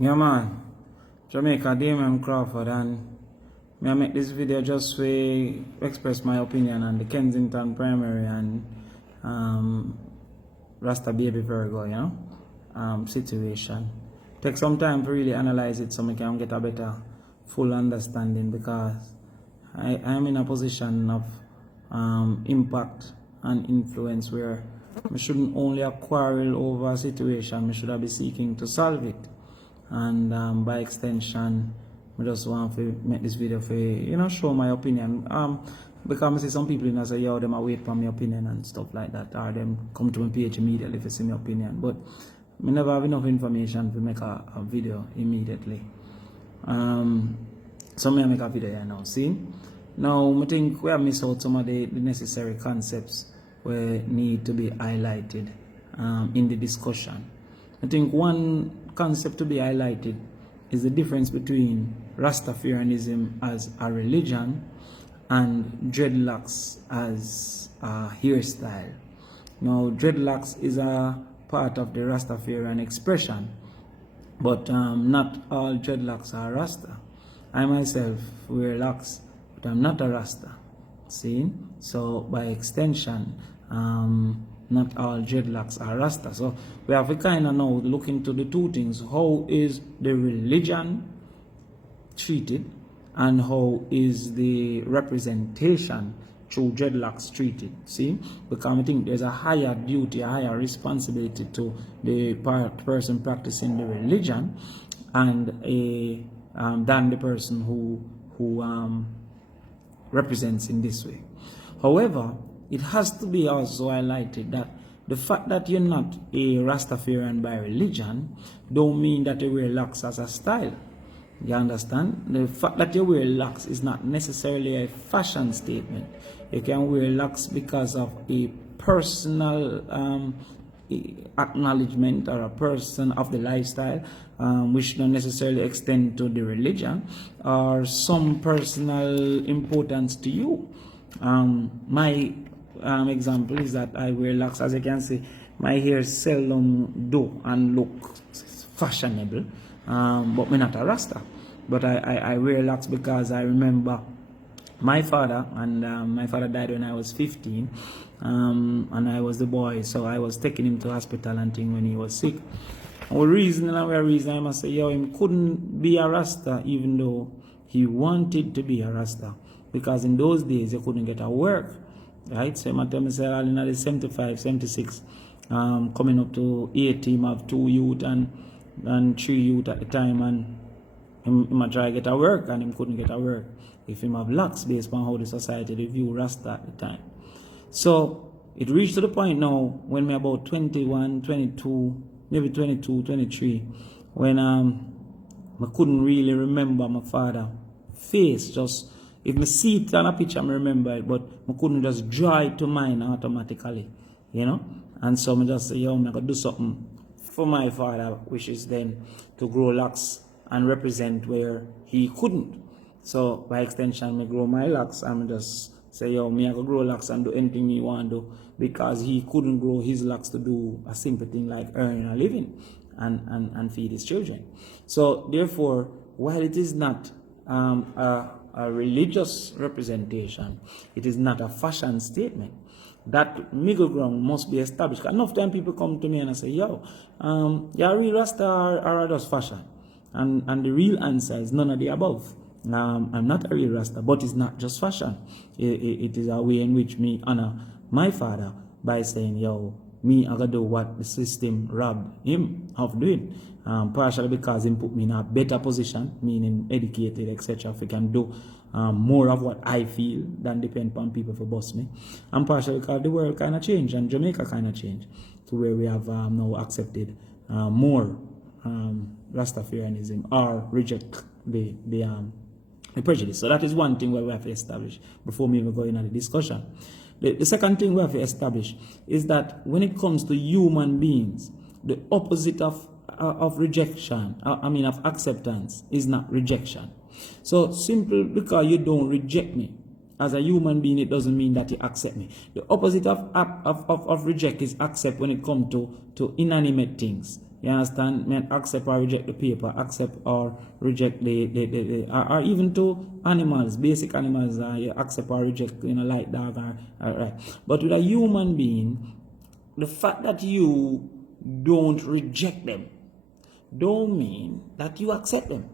Yeah man, Jamaica Damon Crawford, and I make this video just to express my opinion on the Kensington primary and um, Rasta Baby Virgo, situation. Take some time to really analyze it so I can get a better full understanding, because I am in a position of impact and influence where we shouldn't only quarrel over a situation, we should be seeking to solve it. And by extension, I just want to make this video for show my opinion. Because I see some people say, yo, them wait for my opinion and stuff like that, or them come to my page immediately to see my opinion. But I never have enough information to make a video immediately. So I make a video here now. See? Now I think we have missed out some of the necessary concepts where need to be highlighted in the discussion. I think one concept to be highlighted is the difference between Rastafarianism as a religion and dreadlocks as a hairstyle. Now, dreadlocks is a part of the Rastafarian expression, but not all dreadlocks are Rasta. I myself wear locks, but I'm not a Rasta. See? So, by extension, not all dreadlocks are Rasta. So we have to kind of now look into the two things. How is the religion treated, and how is the representation through dreadlocks treated? See? Because I think there's a higher duty, a higher responsibility to the person practicing the religion and than the person who represents in this way. However, it has to be also highlighted that the fact that you're not a Rastafarian by religion don't mean that you wear locks as a style. You understand? The fact that you wear locks is not necessarily a fashion statement. You can wear locks because of a personal acknowledgement or a person of the lifestyle, which don't necessarily extend to the religion or some personal importance to you. My example is that I wear locks. As you can see, my hair seldom do and look fashionable, but me not a Rasta. But I wear locks because I remember my father, and my father died when I was 15, and I was the boy, so I was taking him to hospital and thing when he was sick. And reason I must say, yo, him couldn't be a Rasta even though he wanted to be a Rasta, because in those days he couldn't get a work. Right, so I tell myself in the 75, 76, coming up to 80, I have 2 youth and 3 youth at the time, and him try to get a work, and him couldn't get a work if him have locks based on how the society view Rasta at the time. So it reached to the point now when me about 21, 22, maybe 22, 23, when I couldn't really remember my father face. Just if I see it on a picture, I remember it, but I couldn't just draw it to mind automatically, And so I just say, yo, I'm going to do something for my father, which is then to grow locks and represent where he couldn't. So by extension, I grow my locks and I just say, yo, me I go grow locks and do anything he want to do, because he couldn't grow his locks to do a simple thing like earning a living and feed his children. So therefore, while it is not a religious representation, it is not a fashion statement. That middle ground must be established. Enough time people come to me and I say, yo, you're a real Rasta or just fashion? And the real answer is none of the above. I'm not a real Rasta, but it's not just fashion. It is a way in which me honor my father by saying, yo, me I gotta do what the system robbed him of doing. Partially because he put me in a better position, meaning educated, etc. If I can do more of what I feel than depend on people for boss me. And partially because the world kind of changed and Jamaica kind of changed to where we have now accepted more Rastafarianism or reject the prejudice. So that is one thing where we have to establish before we even go into the discussion. The second thing we have to establish is that when it comes to human beings, the opposite of rejection, of acceptance, is not rejection. So simple because you don't reject me as a human being, it doesn't mean that you accept me. The opposite of reject is accept when it comes to inanimate things. You understand? Man, accept or reject the paper, accept or reject or even to animals, basic animals, you accept or reject, like dog, right. But with a human being, the fact that you don't reject them don't mean that you accept them.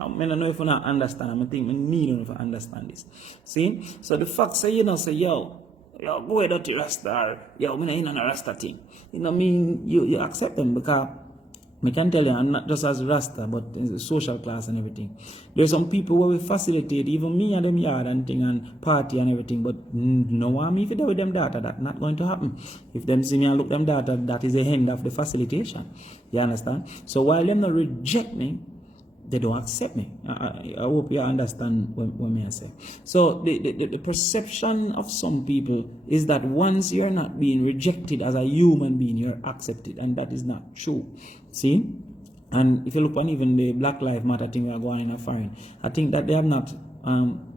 I don't know if you not understand. I think we need to understand this. See? So the fact say, say, yo, go ahead to Rasta, or, yo, I'm not in a Rasta thing. Mean you accept them, because I can tell you, I'm not just as Rasta, but in the social class and everything. There's some people where we facilitate, even me and them yard and thing and party and everything, but no one, if you do with them data, that's not going to happen. If them see me and look them data, that is the end of the facilitation. You understand? So while them not reject me, they don't accept me. I hope you understand what I say. So the perception of some people is that once you're not being rejected as a human being, you're accepted, and that is not true. See? And if you look on even the Black Lives Matter thing we are going in foreign, I think that they have not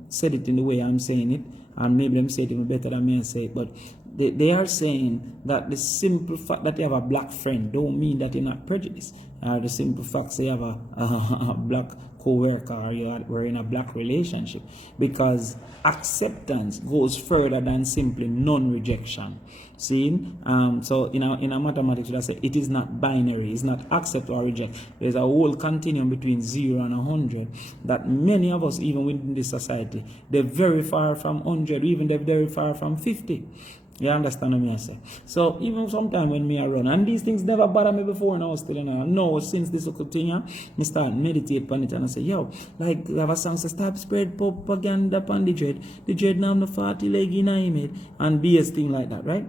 said it in the way I'm saying it, and maybe them say it even better than me say it, but they are saying that the simple fact that you have a black friend don't mean that you're not prejudiced. The simple fact that you have a black co-worker, or you're in a black relationship, because acceptance goes further than simply non-rejection. See? So in a mathematics, I say it is not binary. It's not accept or reject. There's a whole continuum between 0 and 100 that many of us, even within this society, they're very far from 100, even they're very far from 50. You understand what I say? So even sometimes when me I run, and these things never bother me before now still now. No, since this thing, I start meditate upon it and I say, yo, like we have a song say stop spread propaganda upon the dread. The dread now the 40 leg in it and BS thing like that, right?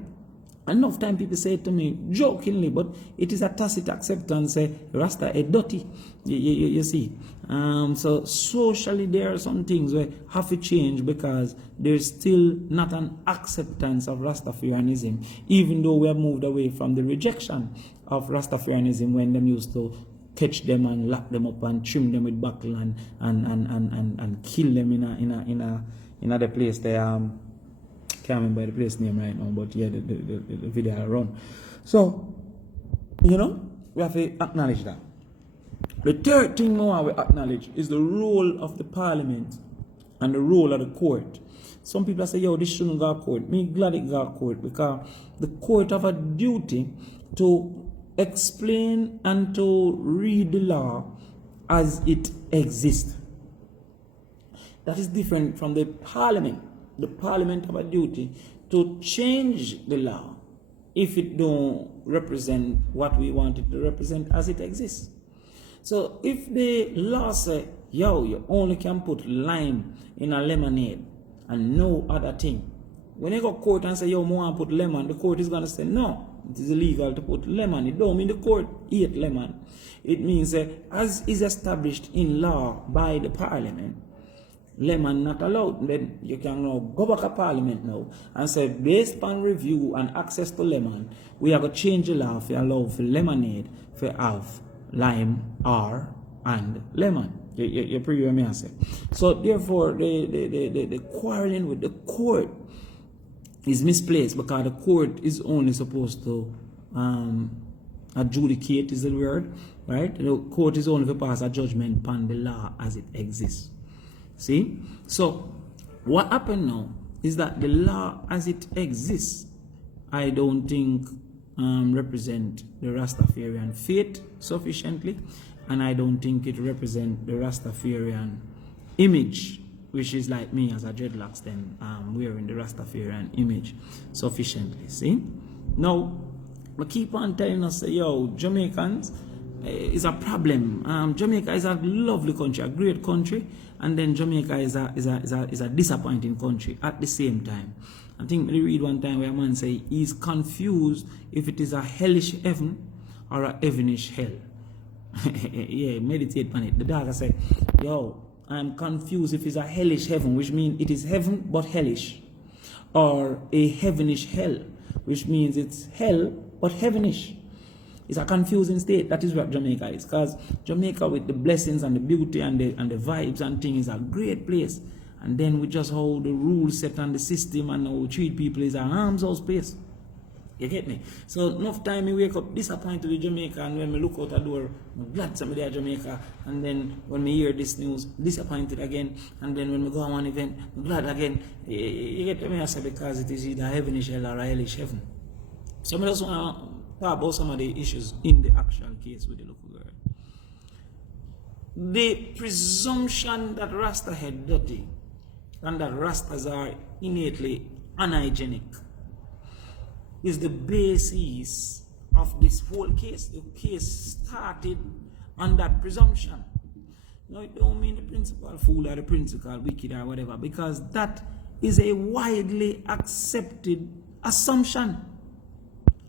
Enough time people say it to me jokingly, but it is a tacit acceptance. Say Rasta a dirty. You see. So socially there are some things where have to change, because there's still not an acceptance of Rastafarianism, even though we have moved away from the rejection of Rastafarianism when them used to catch them and lock them up and trim them with buckle and kill them in a place they can't remember the place name right now, but yeah, the video I run. So, we have to acknowledge that. The third thing more we acknowledge is the role of the parliament and the role of the court. Some people say, yo, this shouldn't go to court. Me glad it go to court, because the court have a duty to explain and to read the law as it exists. That is different from the parliament. The parliament have a duty to change the law if it don't represent what we want it to represent as it exists. So if the law say, yo, you only can put lime in a lemonade and no other thing, when you go to court and say, yo, I want to put lemon, the court is going to say, no, it is illegal to put lemon. It don't mean the court eat lemon. It means as is established in law by the parliament, lemon not allowed. Then you can now go back to parliament now and say, based on review and access to lemon, we have to change the law to allow for lemonade to have lime or and lemon. You preview me and say. So therefore the quarreling with the court is misplaced, because the court is only supposed to adjudicate is the word, right? The court is only to pass a judgment upon the law as it exists. See? So, what happened now is that the law as it exists, I don't think represent the Rastafarian faith sufficiently, and I don't think it represents the Rastafarian image, which is like me as a dreadlocks then wearing the Rastafarian image sufficiently. See? Now, we keep on telling us, yo, Jamaicans is a problem. Jamaica is a lovely country, a great country, and then Jamaica is a disappointing country at the same time. I think we read one time where a man say he's confused if it is a hellish heaven or a heavenish hell. Yeah, meditate on it. The dog say, yo, I'm confused if it's a hellish heaven, which means it is heaven but hellish, or a heavenish hell, which means it's hell but heavenish. It's a confusing state. That is what Jamaica is. Because Jamaica, with the blessings and the beauty and the vibes and things, is a great place. And then we just how the rules set and the system and how we treat people is an arms house place. You get me? So enough time me wake up disappointed with Jamaica, and when me look out the door, I'm glad somebody at Jamaica, and then when me hear this news, disappointed again, and then when me go on one event, I'm glad again. You get me? I say because it is either heavenish hell or hellish heaven. So I just want to talk about some of the issues in the actual case with the little girl. The presumption that Rasta head dirty and that Rastas are innately unhygienic is the basis of this whole case. The case started on that presumption. No, it don't mean the principal fool or the principal wicked or whatever, because that is a widely accepted assumption.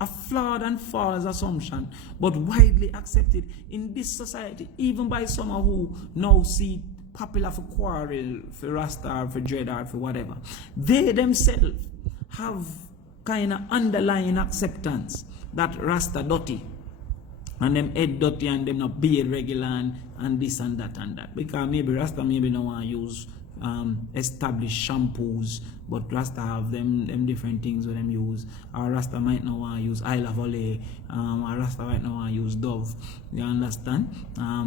A flawed and false assumption, but widely accepted in this society, even by some who now see popular for quarrel, for Rasta, for dread, or for whatever. They themselves have kind of underlying acceptance that Rasta dirty, and them head dirty, and them not beard regular, and this and that and that. Because maybe Rasta maybe no want to use established shampoos, but Rasta have them different things where them use. Or Rasta might not want to use Isle of Olay, or Rasta might not want to use Dove. You understand?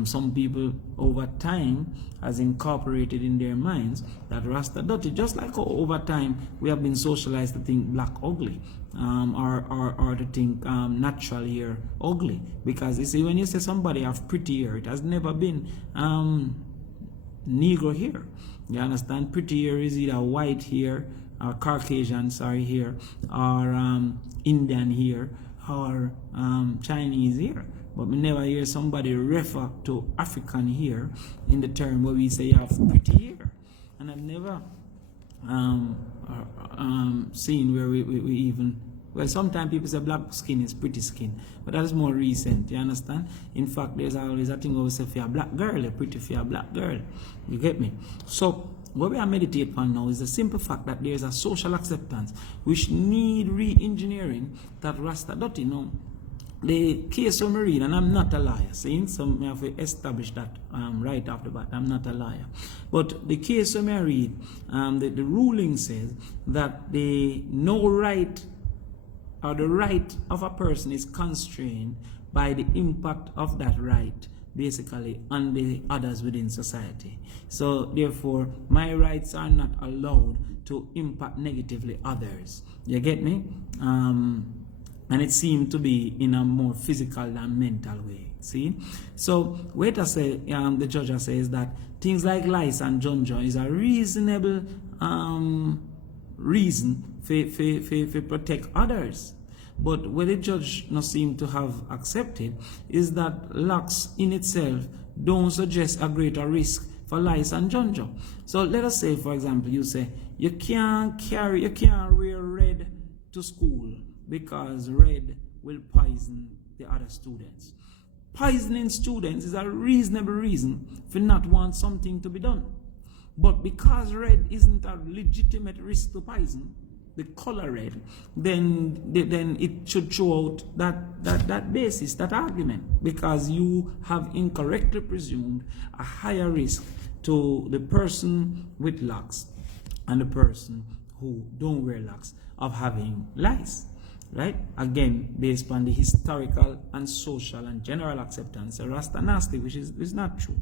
Some people over time has incorporated in their minds that Rasta dirty, just like over time we have been socialized to think black ugly, or to think natural hair ugly. Because you see, when you say somebody have pretty hair, it has never been Negro hair. You understand? Pretty hair is either white hair or Caucasian, hair, or Indian hair, or Chinese hair. But we never hear somebody refer to African hair in the term where we say you have pretty hair. And I've never seen where we even, well, sometimes people say black skin is pretty skin, but that is more recent, you understand? In fact, there's always a thing where we say for a black girl, a pretty for a black girl. You get me? So what we are meditating on now is the simple fact that there is a social acceptance which need re-engineering that Rasta dirty. Now, the case of Marine, and I'm not a liar, see, so we have to establish that right off the bat, I'm not a liar. But the case of Marine, the ruling says that the no right, or the right of a person is constrained by the impact of that right, basically, on the others within society. So therefore, my rights are not allowed to impact negatively others. You get me? And it seemed to be in a more physical than mental way. See? So what I say, the judge says that things like lice and junjo is a reasonable reason for protect others. But what the judge not seem to have accepted is that locks in itself don't suggest a greater risk for lice and junjo. So let us say, for example, you say you can't wear red to school because red will poison the other students. Poisoning students is a reasonable reason for not want something to be done. But because red isn't a legitimate risk to poison, the color red, then it should show out that basis, that argument, because you have incorrectly presumed a higher risk to the person with locks and the person who don't wear locks of having lice. Right? Again, based on the historical and social and general acceptance of Rasta nasty, which is not true.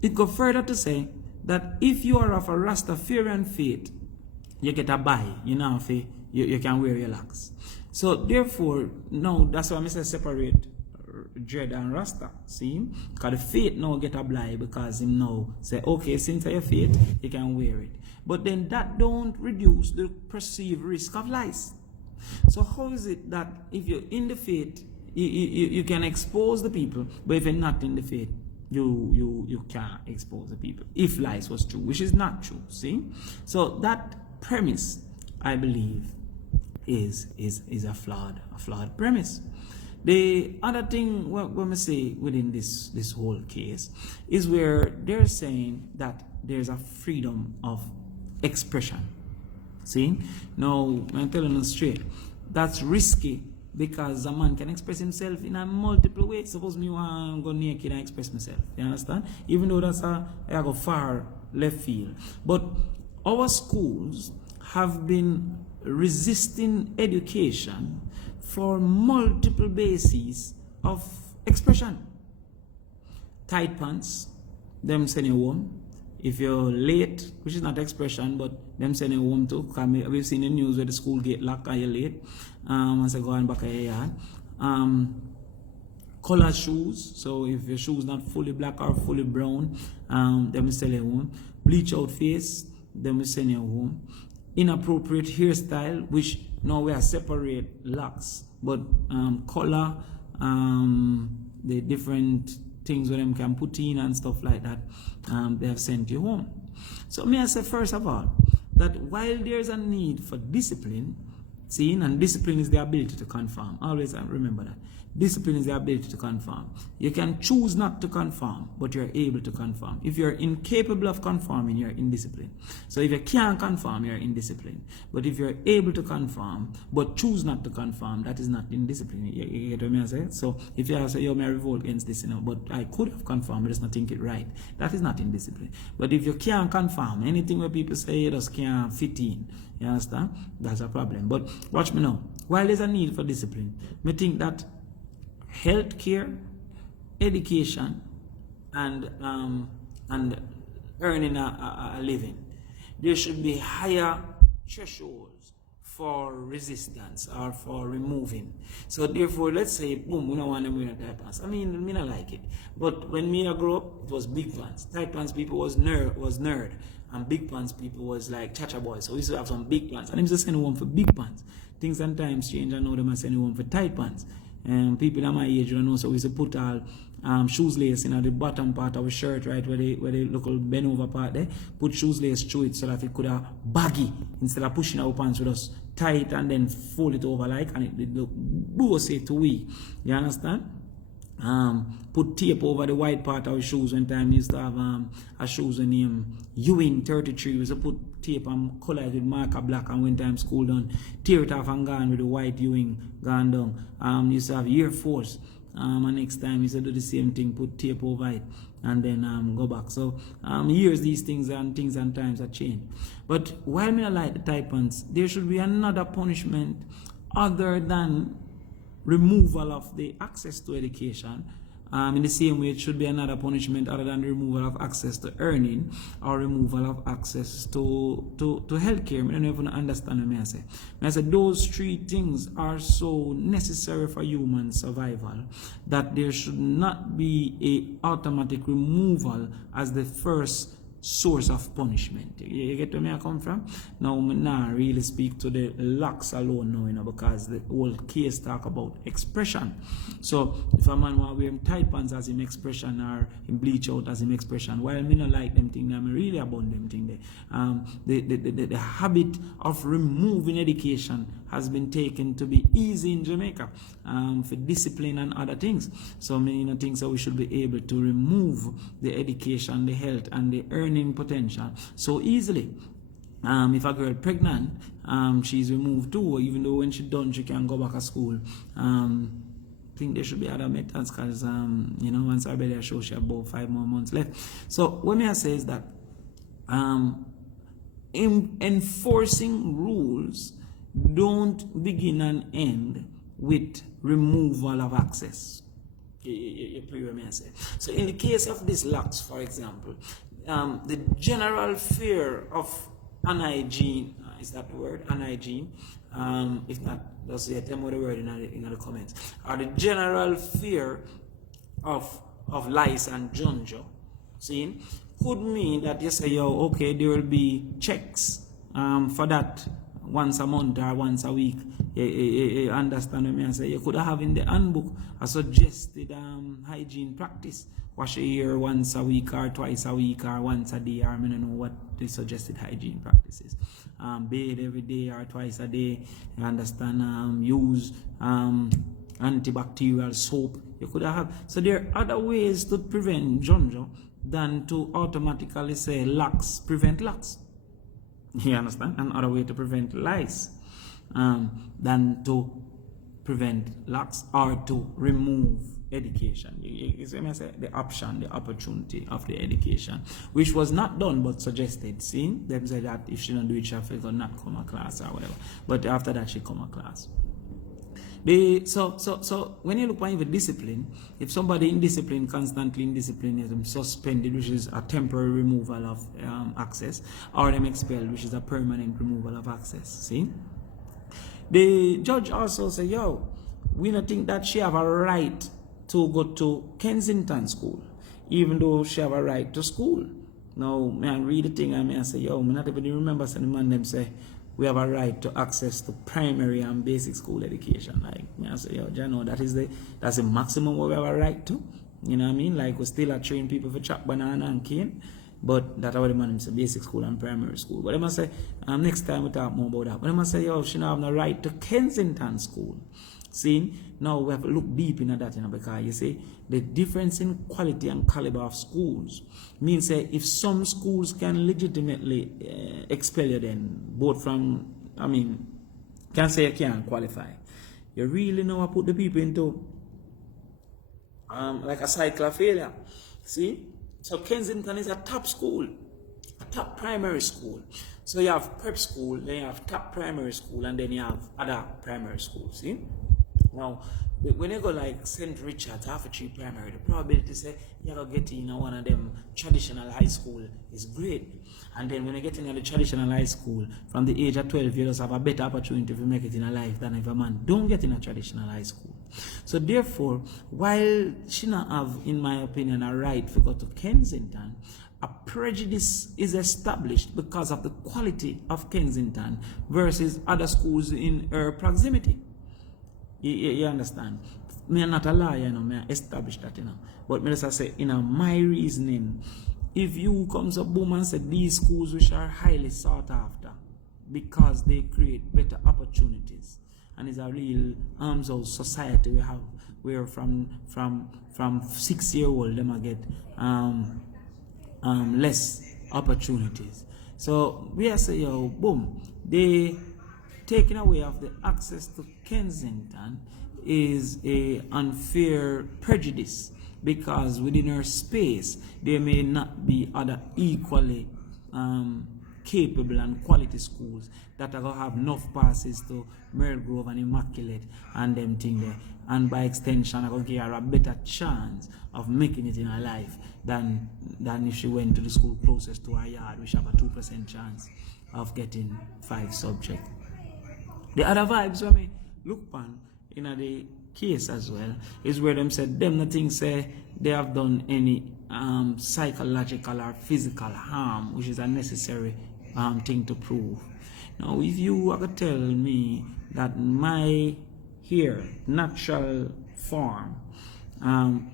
It goes further to say that if you are of a Rastafarian faith, you get a buy, you know, you can wear your locks. So therefore, no, that's why I say separate dread and Rasta. See? Because the faith now get a blind because him now say, okay, since your faith, you can wear it. But then that don't reduce the perceived risk of lice. So how is it that if you're in the faith, you can expose the people, but if you're not in the faith, you can't expose the people, if lies was true, which is not true, see? So that premise, I believe, is a flawed premise. The other thing what we say within this whole case is where they're saying that there's a freedom of expression. See? Now, I'm telling you straight, that's risky because a man can express himself in a multiple ways. Suppose me want to go naked and express myself. You understand? Even though I go far left field. But our schools have been resisting education for multiple bases of expression. Tight pants, them send you home. If you're late, which is not expression, but them send you home too. We've seen the news where the school gate locked and you're late. Once I go on back of your yard. Color shoes, so if your shoes not fully black or fully brown, them will send you home. Bleach out face, them will send you home. Inappropriate hairstyle, which now we are separate locks, but color, the different things where them can put in and stuff like that, they have sent you home. So may I say first of all that while there's a need for discipline, and discipline is the ability to conform. Always remember that. Discipline is the ability to conform. You can choose not to conform, but you're able to conform. If you're incapable of conforming, you're indisciplined. So if you can't conform, you're indisciplined. But if you're able to conform, but choose not to conform, that is not indiscipline. You get what I say? So if you say, yo, may I revolt against this, but I could have conformed, but just not think it right. That is not indiscipline. But if you can't conform, anything where people say you just can't fit in, you understand? That's a problem. But watch me now. While there's a need for discipline, I think that healthcare, education, and earning a living, there should be higher thresholds for resistance or for removing. So therefore, let's say, boom, we don't want them wearing tight pants. I mean, I like it. But when me I grew up, it was big pants. Tight pants people was nerd. And big pants people was like cha-cha boys. So we used to have some big pants. And I'm just sending one for big pants. Things sometimes change. I know them are sending one for tight pants. People in my age, you know, so we used to put all shoes lace in the bottom part of a shirt, right, where they look bend over part there. Put shoes lace through it so that it could have baggy instead of pushing our pants with us tight and then fold it over like, and it look bossy to we. You understand? Put tape over the white part of the shoes. One time we used to have a shoes named Ewing 33. We used to put tape and color it with marker black, and when time school done, tear it off and gone with the white Ewing gone down. We used to have Air Force. And next time we used to do the same thing, put tape over it and then go back. So years these things and times have changed. But while me I like the tight pants, there should be another punishment other than removal of the access to education. In the same way, it should be another punishment other than the removal of access to earning or removal of access to healthcare. I don't even understand what I say. I say those three things are so necessary for human survival that there should not be a automatic removal as the first source of punishment. You get where I come from? Now, I not really speak to the locks alone now, you know, because the whole case talk about expression. So, if a man want to wear him tight pants as him expression or him bleach out as him expression, while me not like them thing, I'm really about them thing there. The habit of removing education has been taken to be easy in Jamaica for discipline and other things. So many things that we should be able to remove the education, the health, and the earning potential so easily. If a girl pregnant, she's removed too, even though when she's done, she can go back to school. I think there should be other methods because, once her belly shows, she have about 5 more months left. So what I say is that enforcing rules don't begin and end with removal of access. So in the case of these locks, for example, the general fear of unhygiene, is that the word, unhygiene? If not, just tell me the word in the comments. Or the general fear of lice and junjo, could mean that you say, okay, there will be checks for that once a month or once a week. You understand what I say? You could have in the handbook a suggested hygiene practice. Wash your hair once a week or twice a week or once a day, or I don't know what the suggested hygiene practice is. Bathe every day or twice a day. You understand? Use antibacterial soap. You could have. So there are other ways to prevent junjo than to automatically say locks prevent locks. You understand? Another way to prevent lice than to prevent locks or to remove education. You see me I say the option, the opportunity of the education, which was not done but suggested. See, them say that if she don't do it, she will not come a class or whatever. But after that, she come a class. So when you look at even discipline, if somebody in discipline, constantly in discipline, is suspended, which is a temporary removal of access, or them expelled, which is a permanent removal of access. See, the judge also say, yo, we don't think that she have a right to go to Kensington School, even though she have a right to school. Now, man, read the thing and I say, yo, me not even remember saying the man them say we have a right to access to primary and basic school education. Like, I say, yo, you know, that's the maximum what we have a right to. You know what I mean? Like, we still are training people for chop banana and cane, but that's what the man say, basic school and primary school. But they must say, next time we talk more about that. But they must say, yo, she don't have no right to Kensington School. See, now we have to look deep into that, you know, because you see, the difference in quality and caliber of schools means that if some schools can legitimately expel you then, both from, I mean, can say you can't qualify. You really know what put the people into like a cycle of failure. See? So Kensington is a top school, a top primary school. So you have prep school, then you have top primary school, and then you have other primary schools. See? Now, when you go like St. Richard's, half a tree primary, the probability to say you're going to get in one of them traditional high school is great. And then when you get in the traditional high school, from the age of 12, you just have a better opportunity to make it in a life than if a man don't get in a traditional high school. So therefore, while she not have, in my opinion, a right to go to Kensington, a prejudice is established because of the quality of Kensington versus other schools in her proximity. You understand? Me are not a lawyer, you know, me establish that, you know. But me just say, you know, my reasoning, if you comes up boom and say these schools which are highly sought after because they create better opportunities, and it's a real arms of society we have, where from 6-year-old them I get less opportunities. So we are say, yo, boom, they taking away of the access to Kensington is a unfair prejudice, because within her space there may not be other equally capable and quality schools that are going to have enough passes to Merle Grove and Immaculate and them thing there, and by extension are going to give her a better chance of making it in her life than if she went to the school closest to her yard, which have a 2% chance of getting 5 subjects. The other vibes when me look on in the case as well is where them said them nothing say they have done any psychological or physical harm, which is a necessary thing to prove. Now, if you are to tell me that my hair, natural form,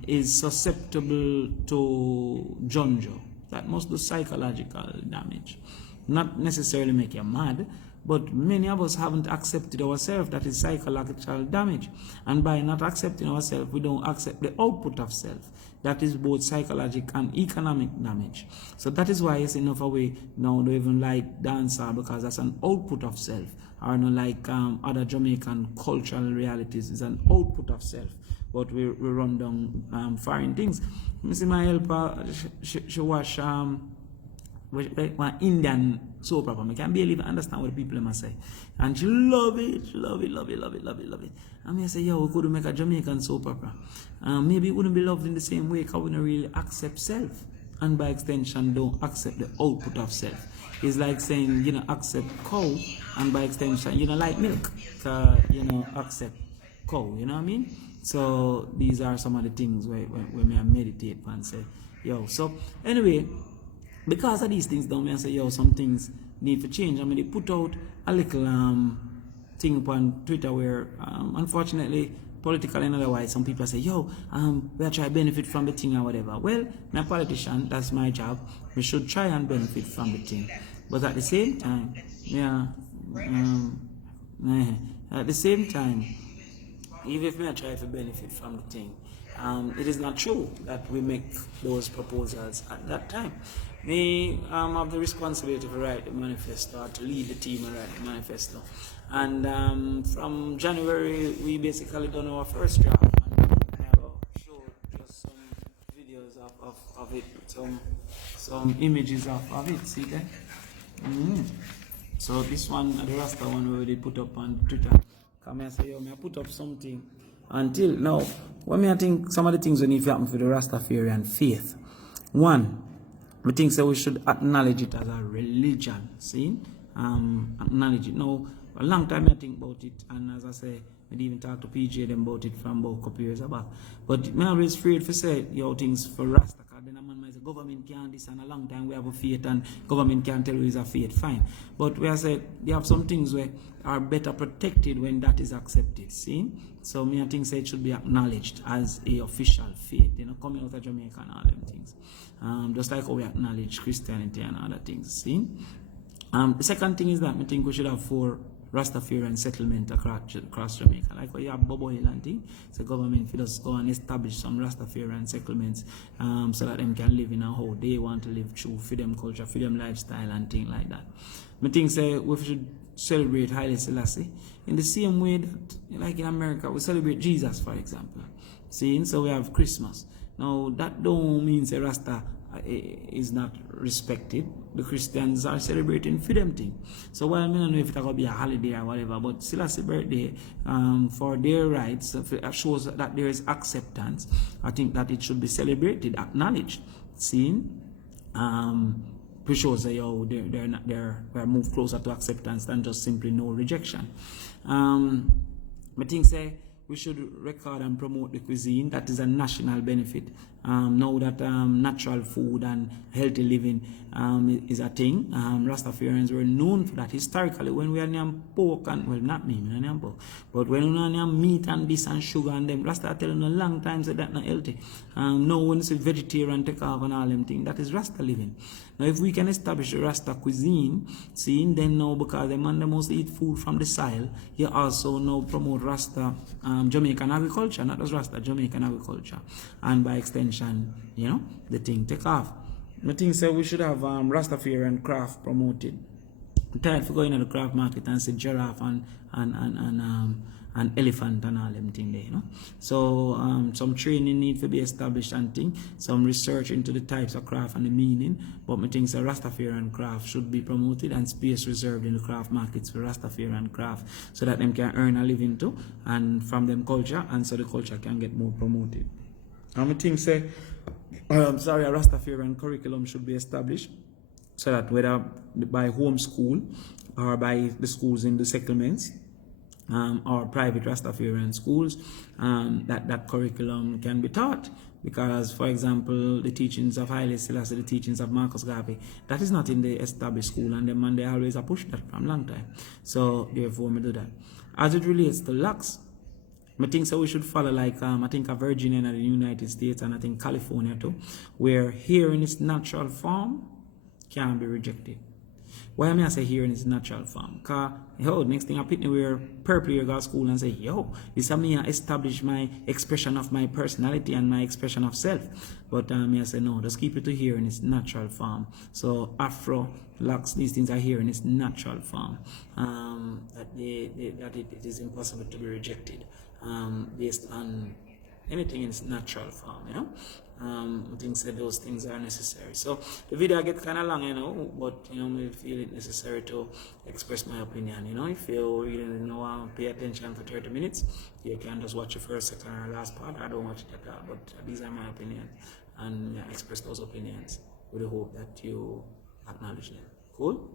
is susceptible to jonjo, that must do psychological damage. Not necessarily make you mad, but many of us haven't accepted ourselves. That is psychological damage. And by not accepting ourselves, we don't accept the output of self. That is both psychological and economic damage. So that is why it's enough a way now they even like dancehall, because that's an output of self. Or not like other Jamaican cultural realities, is an output of self. But we run down foreign things. You see my helper, she watch one Indian soap opera. I can't barely even understand what the people must say. And she love it. And I say, yo, we could make a Jamaican soap opera. Maybe it wouldn't be loved in the same way, because we don't really accept self. And by extension, don't accept the output of self. It's like saying, you know, accept cow, and by extension, you know, like milk. You know, accept cow, you know what I mean? So these are some of the things where I meditate and say, yo, so anyway, because of these things, down there, I say, yo, some things need to change. I mean, they put out a little thing upon Twitter where, unfortunately, politically and otherwise, some people say, yo, we'll try to benefit from the thing or whatever. Well, I'm a politician, that's my job. We should try and benefit from the thing. But at the same time, at the same time, even if I try to benefit from the thing, it is not true that we make those proposals at that time. We have the responsibility to write the manifesto, or to lead the team and write the manifesto. And from January, we basically done our first draft and have a show of it, some images of it, see there? So this one, the Rasta one we already put up on Twitter. Come and say, yo, may I put up something until now. When I think some of the things we need to happen for the Rastafarian faith. One, I think so we should acknowledge it as a religion. See? Acknowledge it. Now, a long time I think about it, and as I say, I even talk to PJ them about it from about a couple years back. But I'm always afraid to say yo things for Rasta, because then a man might say government can't this, and a long time we have a faith and government can't tell you it's a faith, fine. But we have said they have some things where are better protected when that is accepted. See? So me I think say it should be acknowledged as a official faith, you know, coming out of Jamaica and all them things. Just like how we acknowledge Christianity and other things. See? The second thing is that I think we should have 4 Rastafarian settlement across Jamaica. Like you have Bobo Hill and thing. So government will just go and establish some Rastafarian settlements so that them can live in a how they want to live through freedom culture, freedom lifestyle and things like that. I think say we should celebrate Haile Selassie in the same way that like in America we celebrate Jesus, for example. See, so we have Christmas. Now that don't mean say Rasta is not respected. The Christians are celebrating freedom thing. So while I don't know if it's going to be a holiday or whatever, but Selassie birthday for their rights shows that there is acceptance. I think that it should be celebrated, acknowledged, seen. Shows that they're moved closer to acceptance than just simply no rejection. I think say we should record and promote the cuisine. That is a national benefit. Now that natural food and healthy living is a thing. Rastafarians were known for that historically. When we are near pork and, well, not me, I'm not pork, but when we are near meat and this and sugar and them, Rasta telling a long time say that not healthy. Now when it's a vegetarian take off and all them things, that is Rasta living. Now if we can establish the Rasta cuisine, see, then now because the man must eat food from the soil, you also now promote Rasta Jamaican agriculture, not just Rasta, Jamaican agriculture. And by extension, you know, the thing take off. I think so we should have Rastafarian craft promoted. I'm tired for going to the craft market and see giraffe and elephant and all them thing there, you know. So some training need to be established and thing, some research into the types of craft and the meaning. But I think so Rastafarian craft should be promoted and space reserved in the craft markets for Rastafarian craft so that them can earn a living too and from them culture, and so the culture can get more promoted. I think say a Rastafarian curriculum should be established so that whether by home school or by the schools in the settlements or private Rastafarian schools, that curriculum can be taught. Because, for example, the teachings of Haile Selassie, the teachings of Marcus Garvey, that is not in the established school, and them and they always have pushed that from long time. So therefore, we do that. As it relates to locks, I think so we should follow like I think Virginia and the United States, and I think California too, where here in its natural form can be rejected. Why am I say here in its natural form? Because, yo, next thing I pick me wear purple here go to school and say, yo, this is me establish my expression of my personality and my expression of self. But I say, no, just keep it to here in its natural form. So Afro, locks, these things are here in its natural form. That it is impossible to be rejected based on anything in its natural form, you know. I think that those things are necessary. So the video gets kind of long, you know, but you know, I feel it necessary to express my opinion. You know, if you really want to pay attention for 30 minutes, you can just watch the first, second, or last part. I don't watch it at all, but these are my opinions, and express those opinions with the hope that you acknowledge them. Cool.